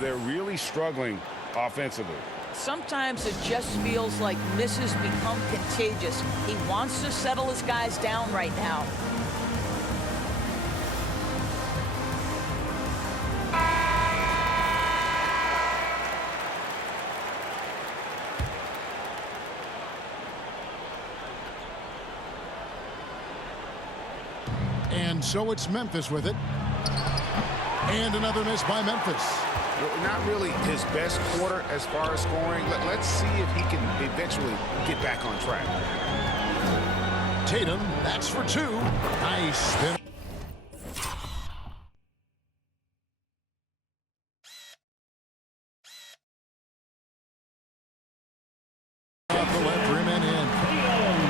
They're really struggling offensively. Sometimes it just feels like misses become contagious. He wants to settle his guys down right now. And so it's Memphis with it. And another miss by Memphis. Not really his best quarter as far as scoring. Let's see if he can eventually get back on track. Tatum, that's for two. Nice spin. Off the left rim and in.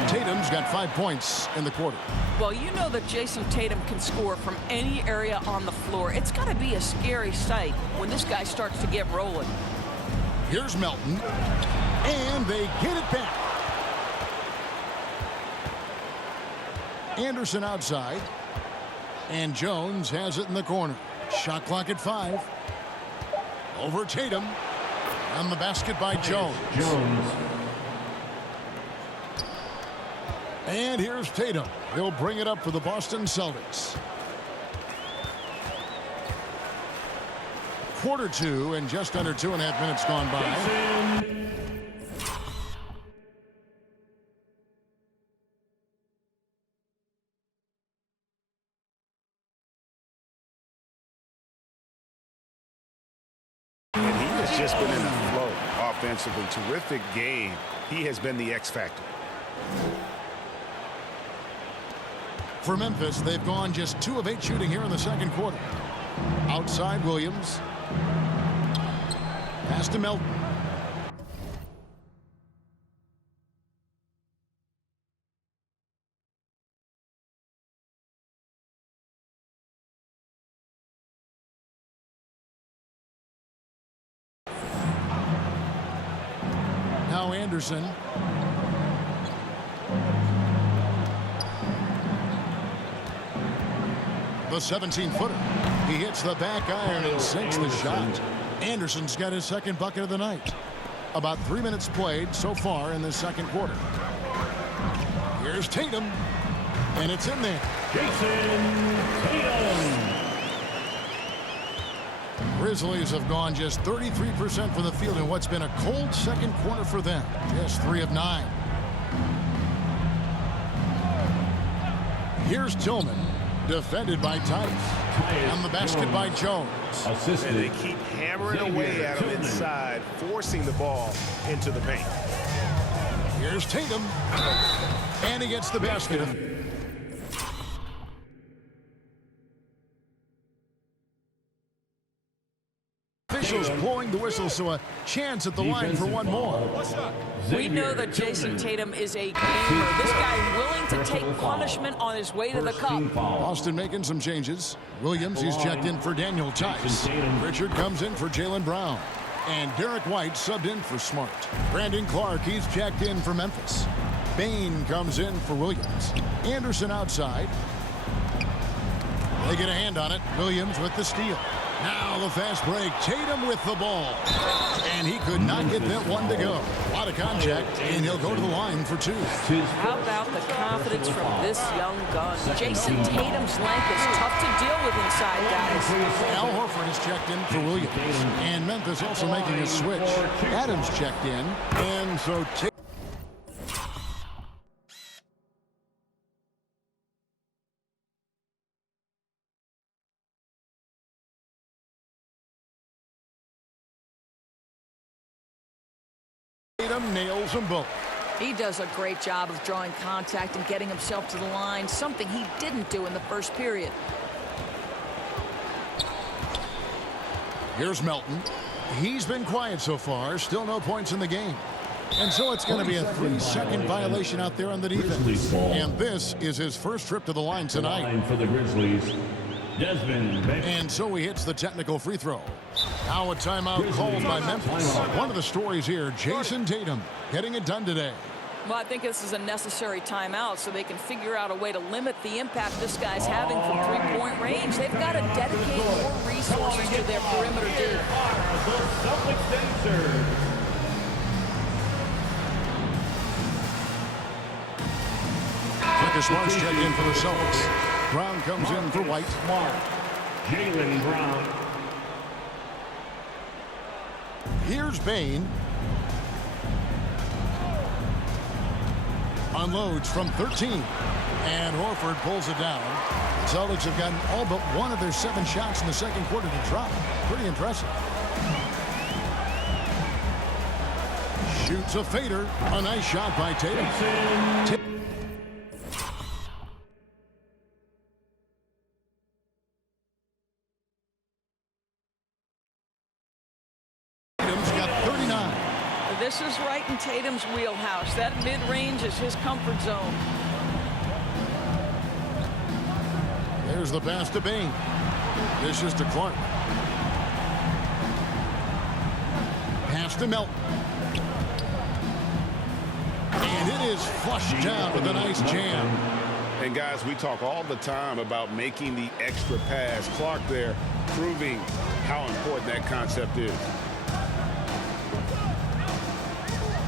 Tatum's got 5 points in the quarter. Well, you know that Jason Tatum can score from any area on the floor. It's got to be a scary sight when this guy starts to get rolling. Here's Melton. And they get it back. Anderson outside. And Jones has it in the corner. Shot clock at 5. Over Tatum. On the basket by Jones. And here's Tatum. He'll bring it up for the Boston Celtics. Quarter two and just under 2.5 minutes gone by. And he has just been in a flow offensively. Terrific game. He has been the X factor. For Memphis, they've gone just 2 of 8 shooting here in the second quarter. Outside Williams. Pass to Melton. Now Anderson. The 17-footer. He hits the back iron and sinks the shot. Anderson's got his second bucket of the night. About 3 minutes played so far in the second quarter. Here's Tatum. And it's in there. Jason Tatum. Grizzlies have gone just 33% from the field in what's been a cold second quarter for them. Just 3 of 9. Here's Tillman. Defended by Tice. On the basket by Jones. And they keep hammering away at him inside, forcing the ball into the paint. Here's Tatum. And he gets the basket. Officials blowing the whistle, so a chance at the line for one more. We know that Jason Tatum is a gamer. This guy willing to take punishment on his way to the cup. Boston making some changes. Williams, he's checked in for Daniel Tice. Richard comes in for Jaylen Brown. And Derek White subbed in for Smart. Brandon Clark, he's checked in for Memphis. Bain comes in for Williams. Anderson outside. They get a hand on it. Williams with the steal. Now the fast break. Tatum with the ball. And he could not get that one to go. A lot of contact, and he'll go to the line for 2. How about the confidence from this young gun? Jason Tatum's length is tough to deal with inside, guys. Al Horford is checked in for Williams. And Memphis also making a switch. Adams checked in. And so Tatum nails them both. He does a great job of drawing contact and getting himself to the line, something he didn't do in the first period. Here's Melton. He's been quiet so far. Still no points in the game. And so it's going to be a 3-second violation out there on the defense. And this is his first trip to the line tonight. For the Grizzlies, Desmond. And so he hits the technical free throw. Now a timeout called by Memphis. One of the stories here, Jason Tatum getting it done today. Well, I think this is a necessary timeout so they can figure out a way to limit the impact this guy's having from 3-point range. They've got to dedicate more resources to their perimeter D. Marcus Smart's checked in for the Celtics. Brown comes in for White. Smart. Jaylen Brown. Here's Bane. Unloads from 13. And Horford pulls it down. The Celtics have gotten all but one of their 7 shots in the second quarter to drop. Pretty impressive. Shoots a fader. A nice shot by Tatum. Tatum's got 39. This is right in Tatum's wheelhouse. That mid-range is his comfort zone. There's the pass to Bane. This is to Clark. Pass to Melton. And it is flushed down with a nice jam. And guys, we talk all the time about making the extra pass. Clark there proving how important that concept is.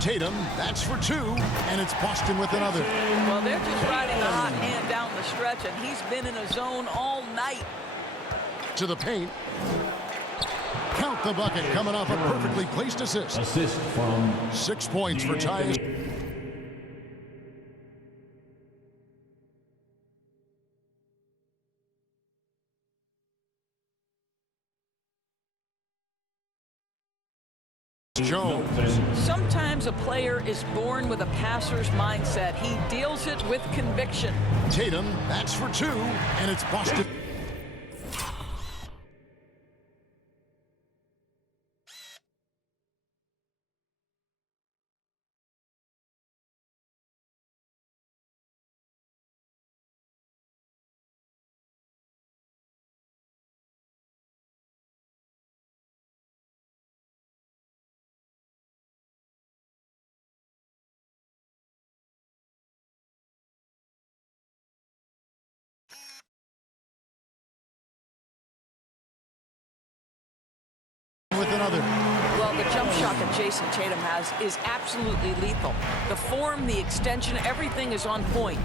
Tatum, that's for 2, and it's Boston with another. Well, they're just riding a hot hand down the stretch, and he's been in a zone all night. To the paint. Count the bucket coming off a perfectly placed assist. Assist from 6 points for Tyus. Jones. Sometimes a player is born with a passer's mindset. He deals it with conviction. Tatum, that's for 2, and it's Boston. With another. Well, the jump shot that Jason Tatum has is absolutely lethal. The form, the extension, everything is on point.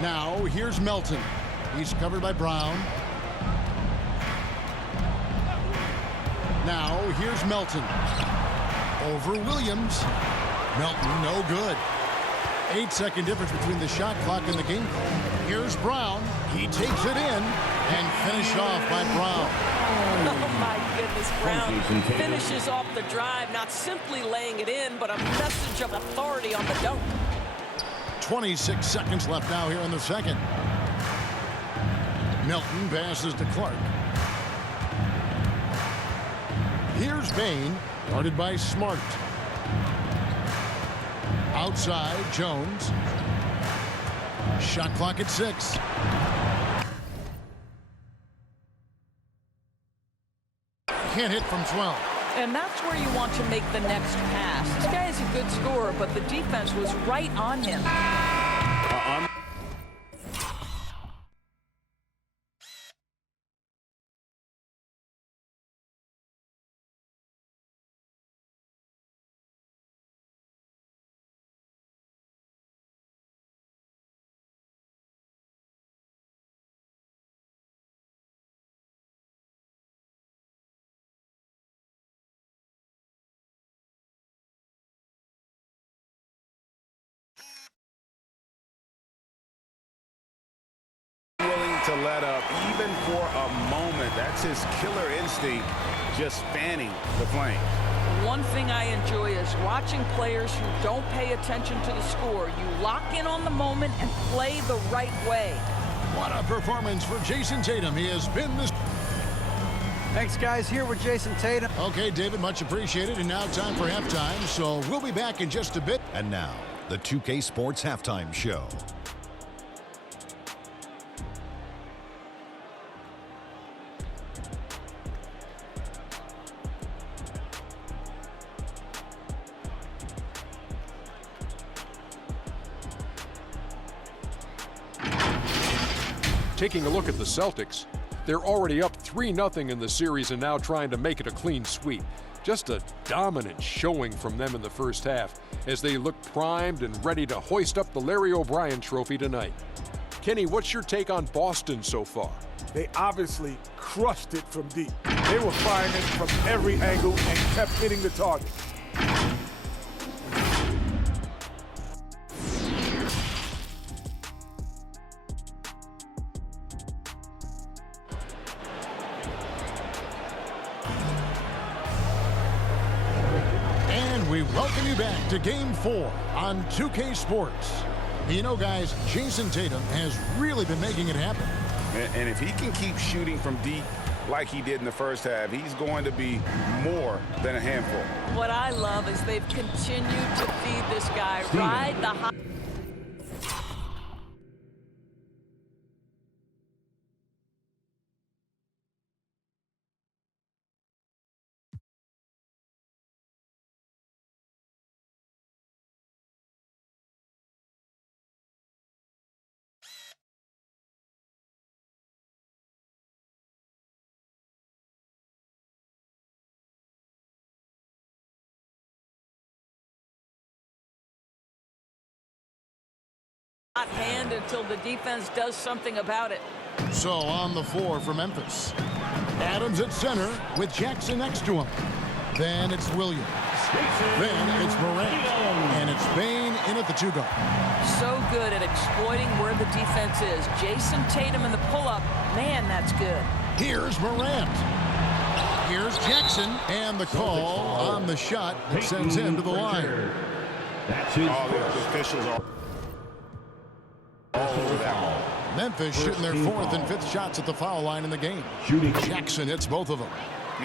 Now, here's Melton. He's covered by Brown. Now, here's Melton. Over Williams. Melton, no good. 8-second difference between the shot clock and the game clock. Here's Brown. He takes it in and finished off by Brown. Oh, my goodness, Brown finishes off the drive, not simply laying it in, but a message of authority on the dunk. 26 seconds left now here in the second. Melton passes to Clark. Here's Bane, guarded by Smart. Outside, Jones. Shot clock at 6. Can't hit from 12. And that's where you want to make the next pass. This guy is a good scorer, but the defense was right on him. Willing to let up even for a moment. That's his killer instinct, just fanning the flame. One thing I enjoy is watching players who don't pay attention to the score. You lock in on the moment and play the right way. What a performance for Jason Tatum. He has been this. Thanks, guys. Here with Jason Tatum. Okay, David, much appreciated. And now time for halftime. So we'll be back in just a bit. And now, the 2K Sports Halftime Show. Taking a look at the Celtics, they're already up 3-0 in the series and now trying to make it a clean sweep. Just a dominant showing from them in the first half as they look primed and ready to hoist up the Larry O'Brien Trophy tonight. Kenny, what's your take on Boston so far? They obviously crushed it from deep. They were firing it from every angle and kept hitting the target. And we welcome you back to Game 4 on 2K Sports. You know, guys, Jason Tatum has really been making it happen. And if he can keep shooting from deep like he did in the first half, he's going to be more than a handful. What I love is they've continued to feed this guy, ride the high. Hot hand until the defense does something about it. So on the floor for Memphis, Adams at center with Jackson next to him. Then it's Williams. Then it's Morant. And it's Bane in at the 2-guard. So good at exploiting where the defense is. Jason Tatum in the pull-up. Man, that's good. Here's Morant. Here's Jackson. And the call on the shot that sends him to the line. That's his All the first. officials are all over that one. Memphis shooting their fourth and fifth shots at the foul line in the game. Shooting. Jackson hits both of them.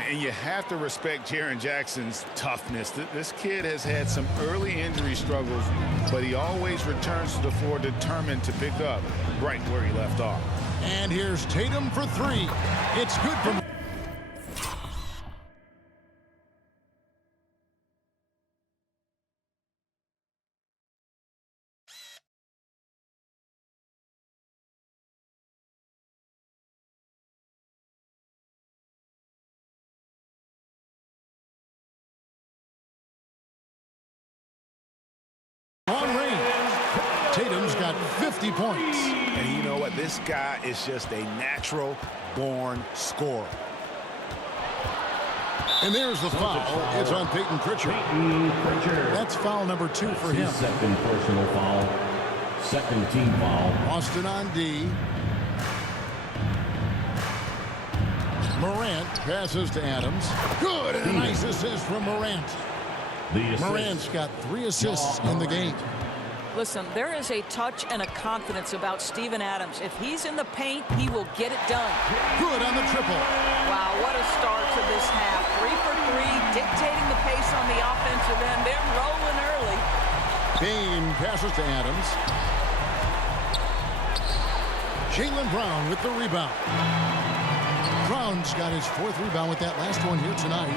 And you have to respect Jaren Jackson's toughness. This kid has had some early injury struggles, but he always returns to the floor determined to pick up right where he left off. And here's Tatum for three. It's good for... On range. Tatum's got 50 points. And you know what? This guy is just a natural-born scorer. And there's the foul. It's on Peyton Pritchard. Peyton Pritchard. That's foul number 2 for him. His second personal foul. Second team foul. Austin on D. Morant passes to Adams. Good, and a nice assist from Morant. Morant's got 3 assists in the game. Listen, there is a touch and a confidence about Steven Adams. If he's in the paint, he will get it done. Good on the triple. Wow, what a start to this half. 3 for 3, dictating the pace on the offensive end. They're rolling early. Bane passes to Adams. Jaylen Brown with the rebound. Brown's got his 4th rebound with that last one here tonight.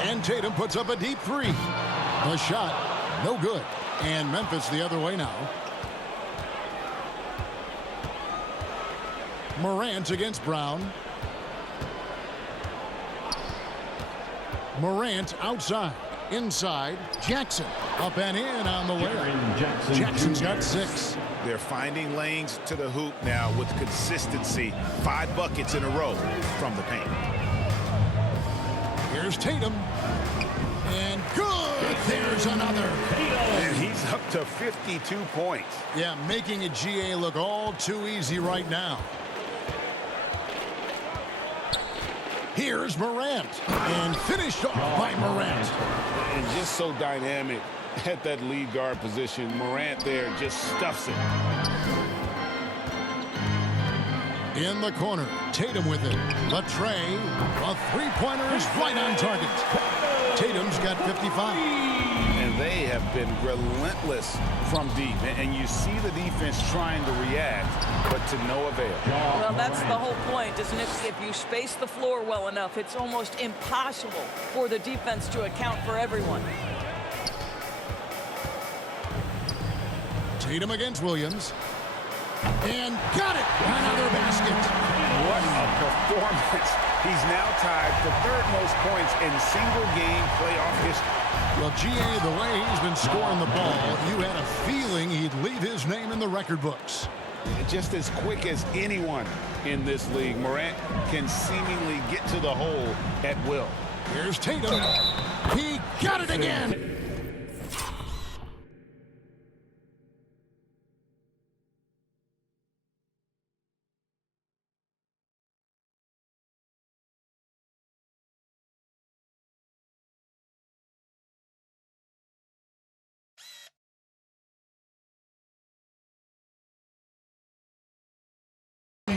And Tatum puts up a deep 3. The shot, no good. And Memphis the other way now. Morant against Brown. Morant outside. Inside. Jackson up and in on the layup. Jackson's got 6. They're finding lanes to the hoop now with consistency. 5 buckets in a row from the paint. Here's Tatum. And good. There's another. And he's up to 52 points. Yeah, making a GA look all too easy right now. Here's Morant. And finished off by Morant. And just so dynamic at that lead guard position. Morant there just stuffs it. In the corner, Tatum with it. The tray, a 3-pointer is right on target. Tatum's got 55. And they have been relentless from deep. And you see the defense trying to react, but to no avail. Well, that's the whole point, isn't it? If you space the floor well enough, it's almost impossible for the defense to account for everyone. Tatum against Williams. And got it! Another basket. What a performance He's now tied for third most points in single-game playoff history. Well, G.A., the way he's been scoring the ball, you had a feeling he'd leave his name in the record books. Just as quick as anyone in this league, Morant can seemingly get to the hole at will. Here's Tatum. He got it again.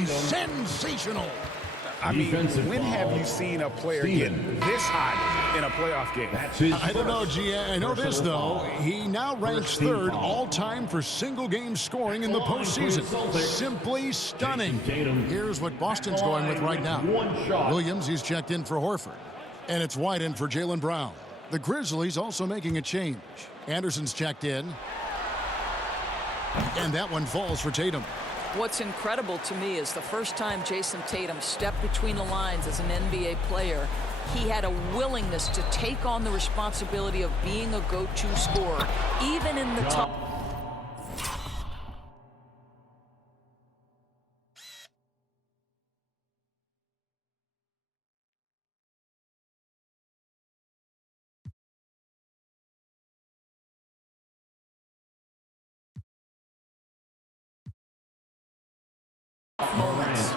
Sensational. I mean, Defensive when have foul. you seen a player Steven. get this hot in a playoff game? That's his I don't know, G.A. I know this, personal though. foul. He now ranks First team third foul. all-time for single-game scoring in the postseason. Simply stunning. Jason Tatum. Here's what Boston's going with right now. One shot. Williams, he's checked in for Horford. And it's White in for Jaylen Brown. The Grizzlies also making a change. Anderson's checked in. And that one falls for Tatum. What's incredible to me is the first time Jason Tatum stepped between the lines as an NBA player, he had a willingness to take on the responsibility of being a go-to scorer, even in the top. Moments.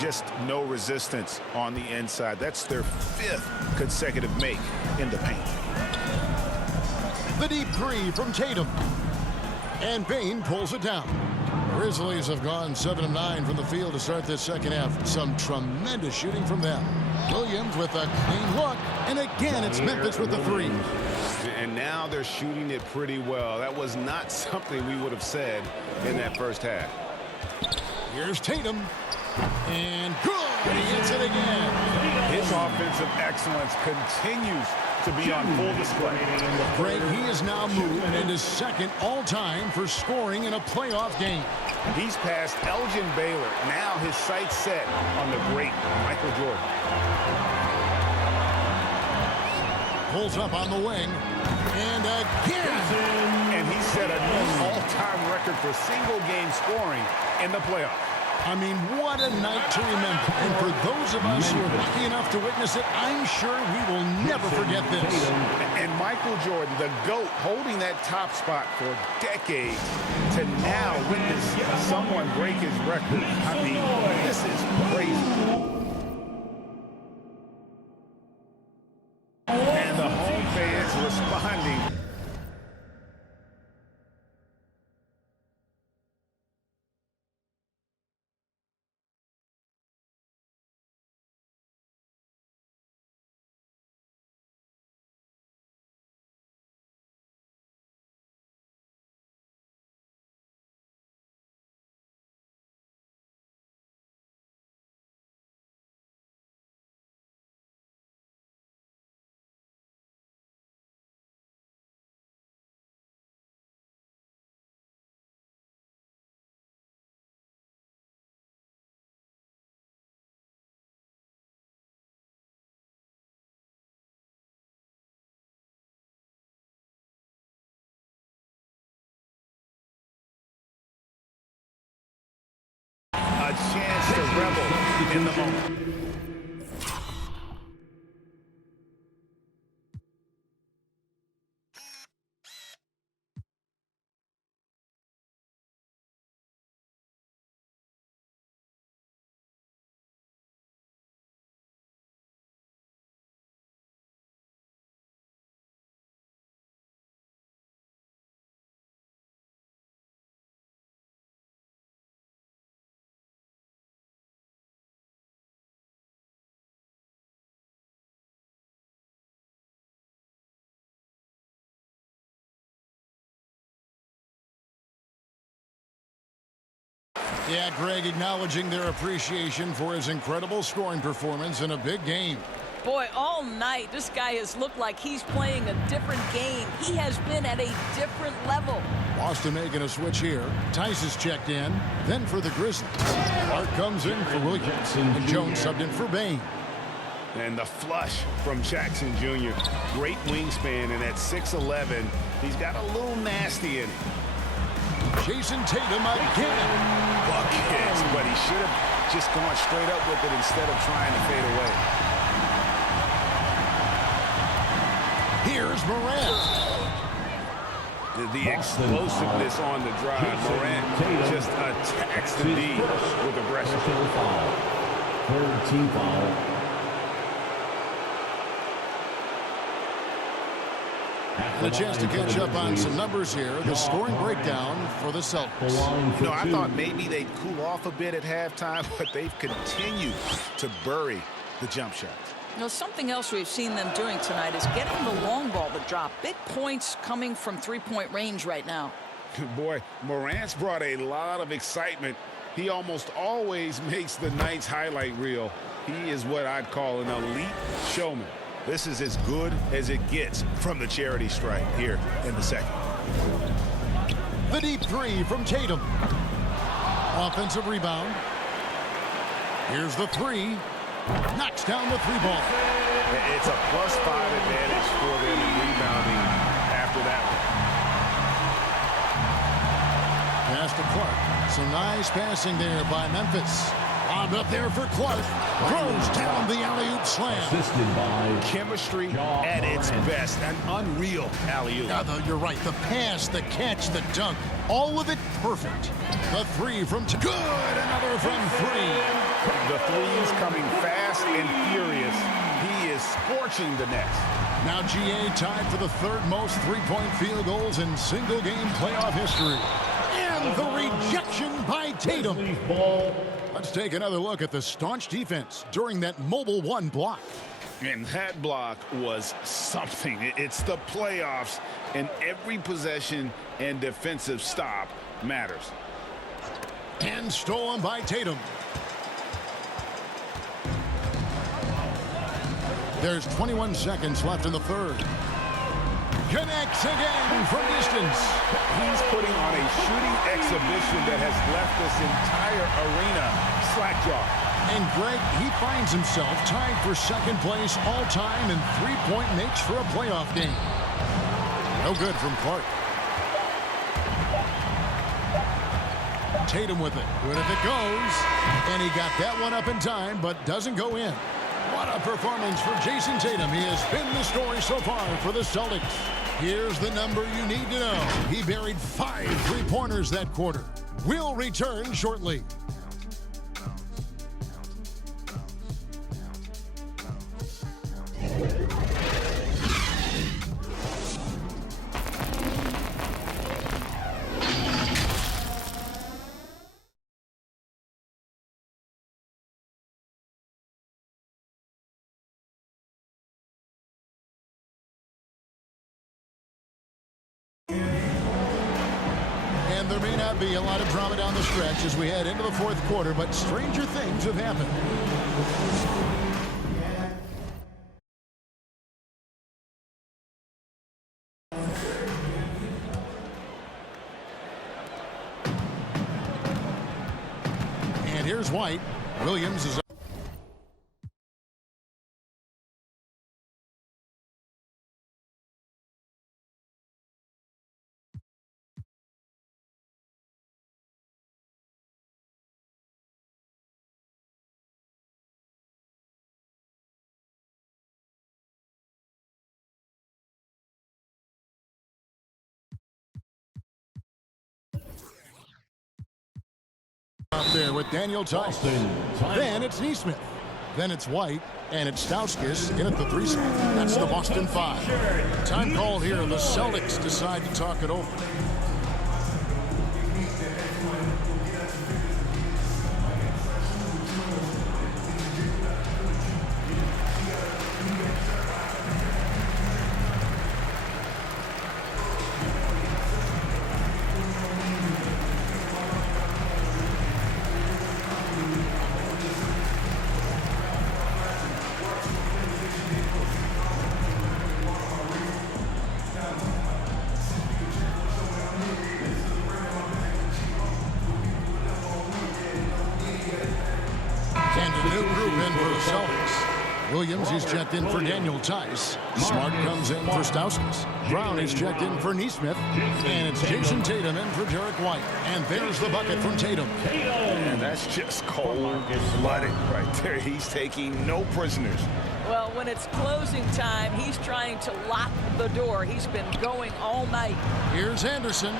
Just no resistance on the inside. That's their 5th consecutive make in the paint. The deep three from Tatum. And Bane pulls it down. Grizzlies have gone 7 of 9 from the field to start this second half. Some tremendous shooting from them. Williams with a clean look. And again, it's Memphis with the three. And now they're shooting it pretty well. That was not something we would have said in that first half. Here's Tatum. And good. He hits it again. His offensive excellence continues to be on full display. Greg, he has now moved into second all-time for scoring in a playoff game. He's passed Elgin Baylor. Now his sights set on the great Michael Jordan. Pulls up on the wing. And again. And he set a new all-time record for single-game scoring in the playoffs. I mean, what a night to remember. And for those of us who are lucky enough to witness it, I'm sure we will never forget this. And Michael Jordan, the GOAT, holding that top spot for decades, to now witness someone break his record. I mean, this is crazy. And the home fans responding. A chance to revel in the moment. Yeah, Greg acknowledging their appreciation for his incredible scoring performance in a big game. Boy, all night, this guy has looked like he's playing a different game. He has been at a different level. Boston making a switch here. Tice is checked in. Then for the Grizzlies. Clark comes in for Williams. And Jones subbed in for Bane. And the flush from Jackson Jr. Great wingspan, and at 6'11", he's got a little nasty in it. Jason Tatum again. Buckets, but he should have just gone straight up with it instead of trying to fade away. Here's Morant. The explosiveness on the drive. Morant just attacks the D with aggression. Third team foul. And a chance to catch up on some numbers here. The scoring breakdown for the Celtics. You know, I thought maybe they'd cool off a bit at halftime, but they've continued to bury the jump shots. You know, something else we've seen them doing tonight is getting the long ball to drop. Big points coming from three-point range right now. Boy, Morant's brought a lot of excitement. He almost always makes the night's highlight reel. He is what I'd call an elite showman. This is as good as it gets from the charity stripe here in the second. The deep three from Tatum. Offensive rebound. Here's the three. Knocks down the three ball. It's a +5 advantage for them in rebounding after that one. Pass to Clark. Some nice passing there by Memphis. Lobbed up there for Clark. Throws down the alley-oop slam. Assisted by Chemistry at its best. An unreal alley-oop. Yeah, you're right. The pass, the catch, the dunk. All of it perfect. The three from good. Another from three. The threes coming fast and furious. He is scorching the nets. Now GA tied for the third most three-point field goals in single-game playoff history. And the rejection by Tatum. Let's take another look at the staunch defense during that Mobile One block. And that block was something. It's the playoffs, and every possession and defensive stop matters. And stolen by Tatum. There's 21 seconds left in the third. Connects again from distance. He's putting on a shooting exhibition that has left this entire arena slack-jawed. And Greg, he finds himself tied for second place all-time in three-point makes for a playoff game. No good from Clark. Tatum with it. Good if it goes. And he got that one up in time, but doesn't go in. What a performance for Jason Tatum. He has been the story so far for the Celtics. Here's the number you need to know. He buried 5 three-pointers that quarter. We'll return shortly. And there may not be a lot of drama down the stretch as we head into the fourth quarter, but stranger things have happened. And here's White. Williams is up there with Daniel Tice. Then it's Neesmith. Then it's White. And it's Stauskas in at the 3 spot. That's the Boston 5. Time call here. The Celtics decide to talk it over. Williams is checked in for Daniel Tice. Smart comes in for Stauskas. Brown is checked in for Neesmith. And it's Jason Tatum in for Derek White. And there's the bucket from Tatum. And that's just cold-blooded right there. He's taking no prisoners. Well, when it's closing time, he's trying to lock the door. He's been going all night. Here's Anderson,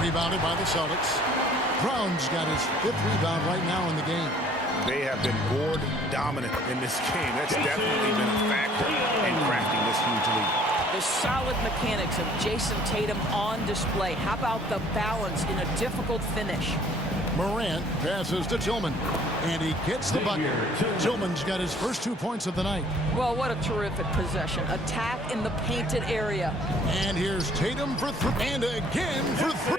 rebounded by the Celtics. Brown's got his 5th rebound right now in the game. They have been board dominant in this game. That's definitely been a factor in crafting this huge lead. The solid mechanics of Jason Tatum on display. How about the balance in a difficult finish? Morant passes to Tillman, and he gets the bucket. Tillman's got his first 2 points of the night. Well, what a terrific possession. Attack in the painted area. And here's Tatum for 3, and again for 3.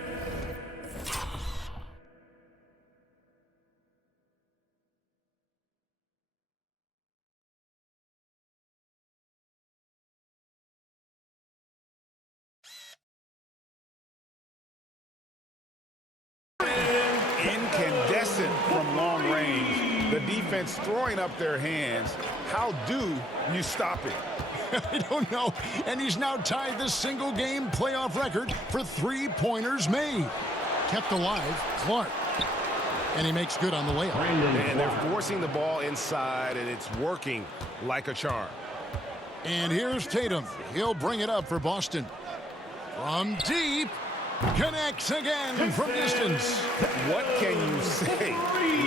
Incandescent from long range. The defense throwing up their hands. How do you stop it? I don't know. And he's now tied the single-game playoff record for 3-pointers made. Kept alive, Clark. And he makes good on the layup. And they're forcing the ball inside, and it's working like a charm. And here's Tatum. He'll bring it up for Boston. From deep. Connects again from distance. What can you say?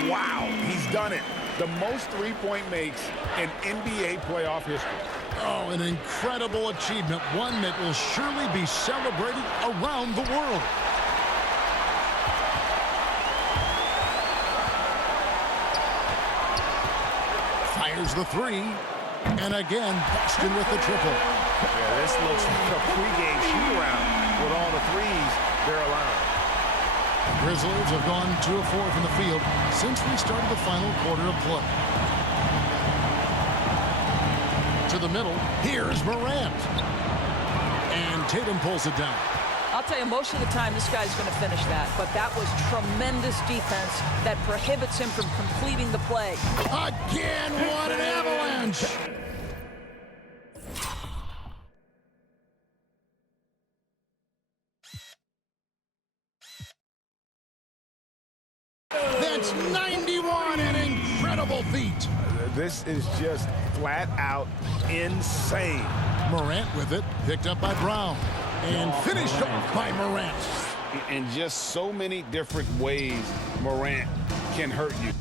Wow, he's done it. The most three-point makes in NBA playoff history. Oh, an incredible achievement. One that will surely be celebrated around the world. Fires the 3. And again, Boston with the triple. Yeah, this looks like a pregame shoot-around with all the threes they're allowing. Grizzlies have gone 2 of 4 from the field since we started the final quarter of play. To the middle, here's Morant. And Tatum pulls it down. I'll tell you, most of the time this guy's going to finish that, but that was tremendous defense that prohibits him from completing the play. Again, what an avalanche! That's 91, an incredible feat. This is just flat out insane. Morant with it, picked up by Brown, and finished off by Morant. In just so many different ways, Morant can hurt you.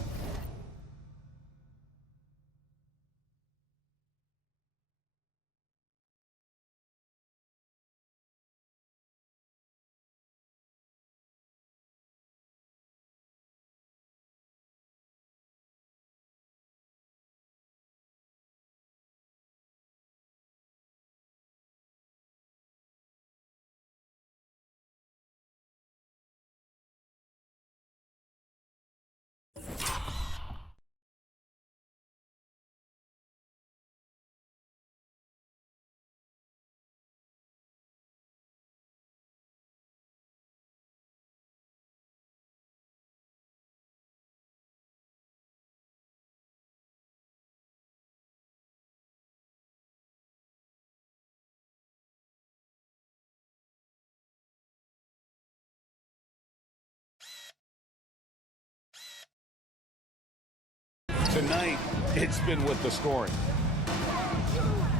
Tonight, it's been with the scoring.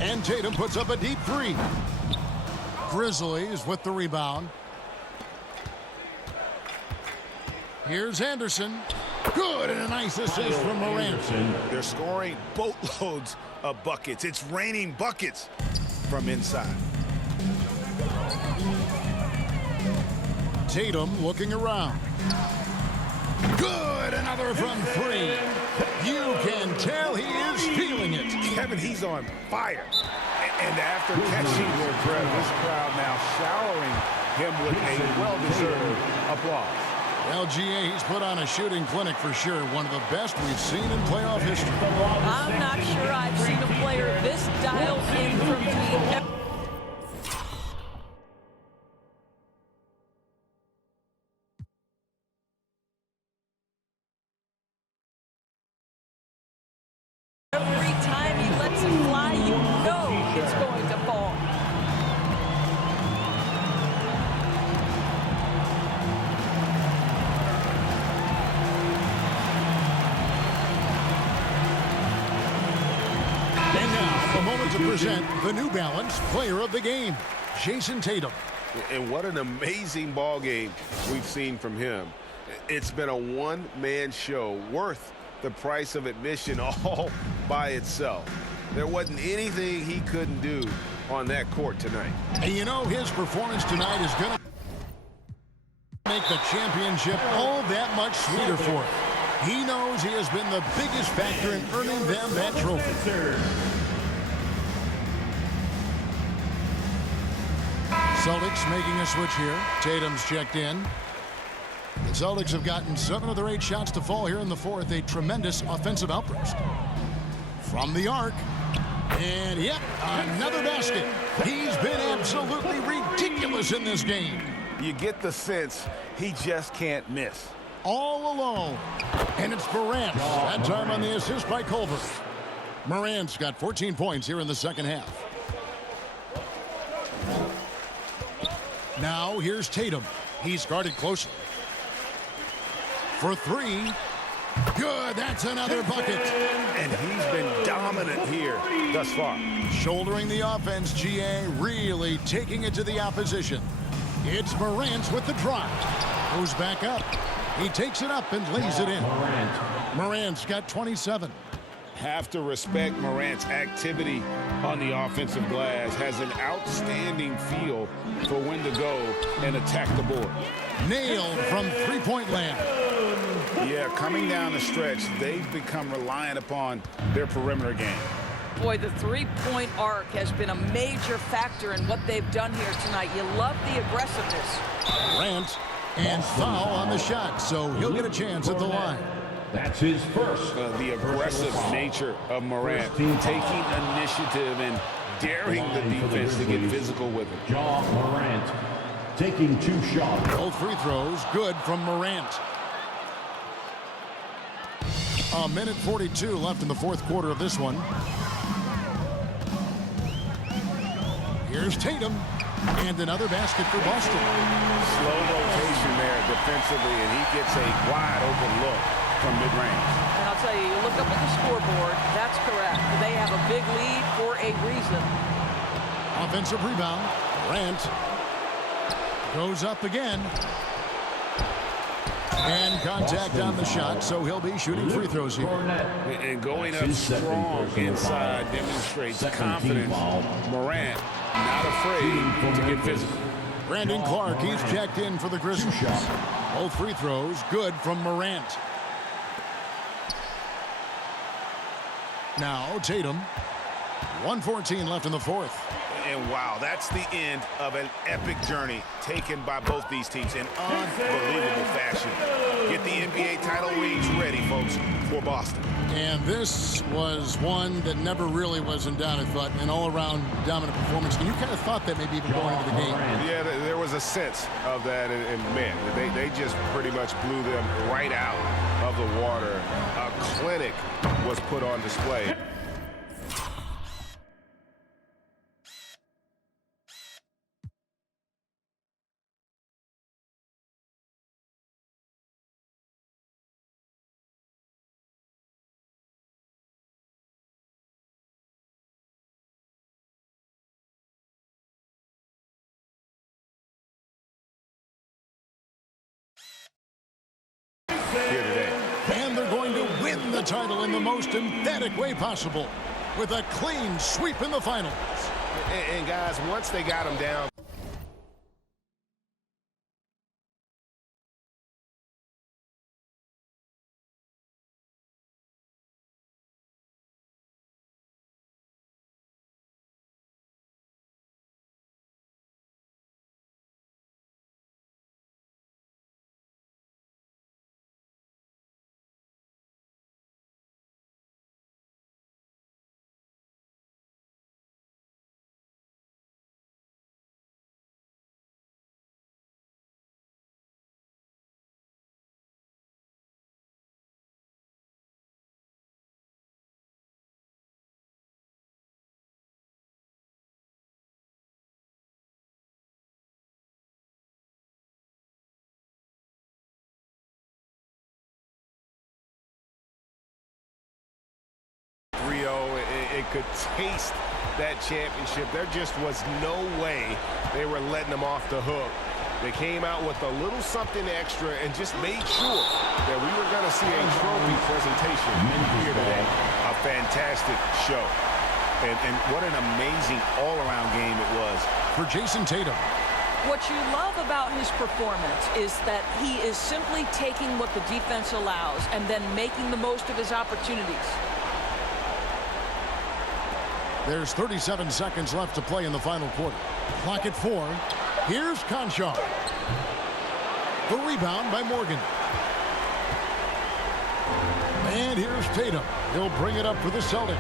And Tatum puts up a deep 3. Grizzlies with the rebound. Here's Anderson. Good, and a nice assist from Morant. They're scoring boatloads of buckets. It's raining buckets from inside. Tatum looking around. Good, another from 3. You can tell he is feeling it. Kevin, he's on fire. And after catching their breath, this crowd now showering him with a well-deserved applause. LGA, he's put on a shooting clinic for sure. One of the best we've seen in playoff history. I'm not sure I've seen a player this dialed in from deep. Every time he lets it to present the New Balance Player of the Game, Jayson Tatum. And what an amazing ball game we've seen from him. It's been a one-man show worth the price of admission all by itself. There wasn't anything he couldn't do on that court tonight. And you know his performance tonight is going to make the championship all that much sweeter for him. He knows he has been the biggest factor in earning them that trophy. Celtics making a switch here. Tatum's checked in. The Celtics have gotten 7 of their 8 shots to fall here in the fourth. A tremendous offensive outburst. From the arc. And, yep, another basket. He's been absolutely ridiculous in this game. You get the sense he just can't miss. All alone. And it's Morant. That time on the assist by Culver. Morant's got 14 points here in the second half. Now here's Tatum. He's guarded closely. For 3. Good. That's another bucket. And he's been dominant here thus far. Shouldering the offense, GA really taking it to the opposition. It's Morant with the drive. Goes back up. He takes it up and lays it in. Morant's got 27. Have to respect Morant's activity on the offensive glass. Has an outstanding feel for when to go and attack the board. Nailed from three-point land. Yeah, coming down the stretch, they've become reliant upon their perimeter game. Boy, the three-point arc has been a major factor in what they've done here tonight. You love the aggressiveness. Morant and foul on the shot, so he'll get a chance at the line. That's his first. The aggressive nature of Morant, taking initiative and daring the defense to get physical with him. Ja Morant taking 2 shots. Both free throws good from Morant. A minute 42 left in the fourth quarter of this one. Here's Tatum. And another basket for Boston. Slow rotation there defensively, and he gets a wide open look from mid-range. And I'll tell you, you look up at the scoreboard, that's correct. They have a big lead for a reason. Offensive rebound. Morant goes up again. And contact on the shot, so he'll be shooting free throws here. And going up strong inside demonstrates confidence. Morant not afraid to get physical. Brandon Clark, he's checked in for the Grizzlies. Both free throws good from Morant. Now Tatum. 1:14 left in the fourth. And wow, that's the end of an epic journey taken by both these teams in unbelievable fashion. Get the NBA title rings ready, folks, for Boston. And this was one that never really was in doubt, I thought, an all-around dominant performance. And you kind of thought that maybe even going into the game. Yeah, there was a sense of that, and man, they just pretty much blew them right out of the water. A clinic was put on display. Here today. And they're going to win the title in the most emphatic way possible with a clean sweep in the finals. And guys, once they got him down, and could taste that championship. There just was no way they were letting them off the hook. They came out with a little something extra and just made sure that we were going to see a trophy presentation here today. A fantastic show. And what an amazing all-around game it was. For Jason Tatum. What you love about his performance is that he is simply taking what the defense allows and then making the most of his opportunities. There's 37 seconds left to play in the final quarter. Clock at 4. Here's Conchar. The rebound by Morgan. And here's Tatum. He'll bring it up for the Celtics.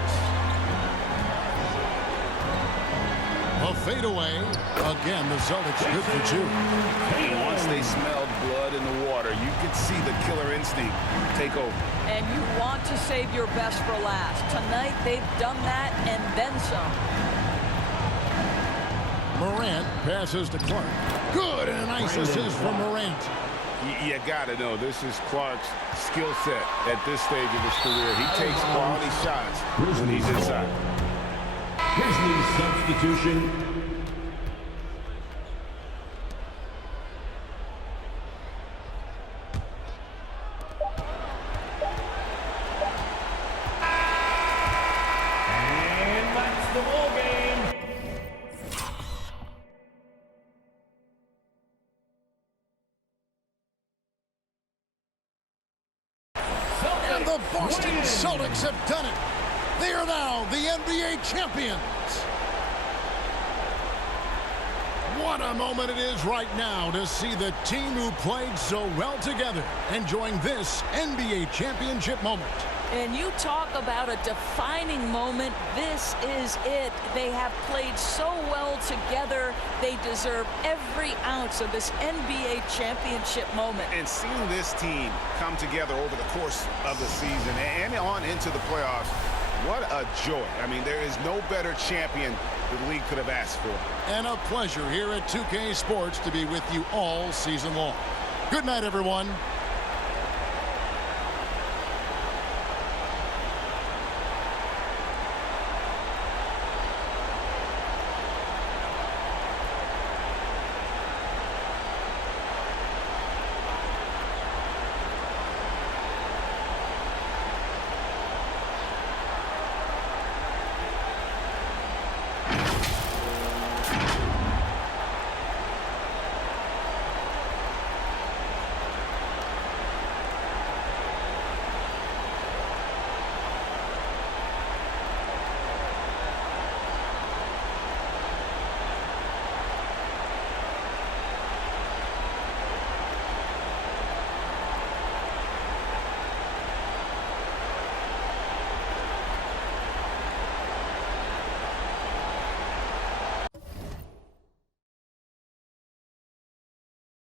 A fadeaway. Again, the Celtics good for 2. Once they smelled blood in the water, you could see the killer instinct take over. And you want to save your best for last. Tonight, they've done that and then some. Morant passes to Clark. Good, and a nice assist from Morant. You got to know, this is Clark's skill set at this stage of his career. He takes quality shots when he's inside. Grizzlies substitution. And that's the ball game. And the Boston Celtics have done it. They are now the NBA champions. What a moment it is right now to see the team who played so well together enjoying this NBA championship moment. And you talk about a defining moment. This is it. They have played so well together. They deserve every ounce of this NBA championship moment. And seeing this team come together over the course of the season and on into the playoffs, what a joy. I mean, there is no better champion the league could have asked for. And a pleasure here at 2K Sports to be with you all season long. Good night, everyone.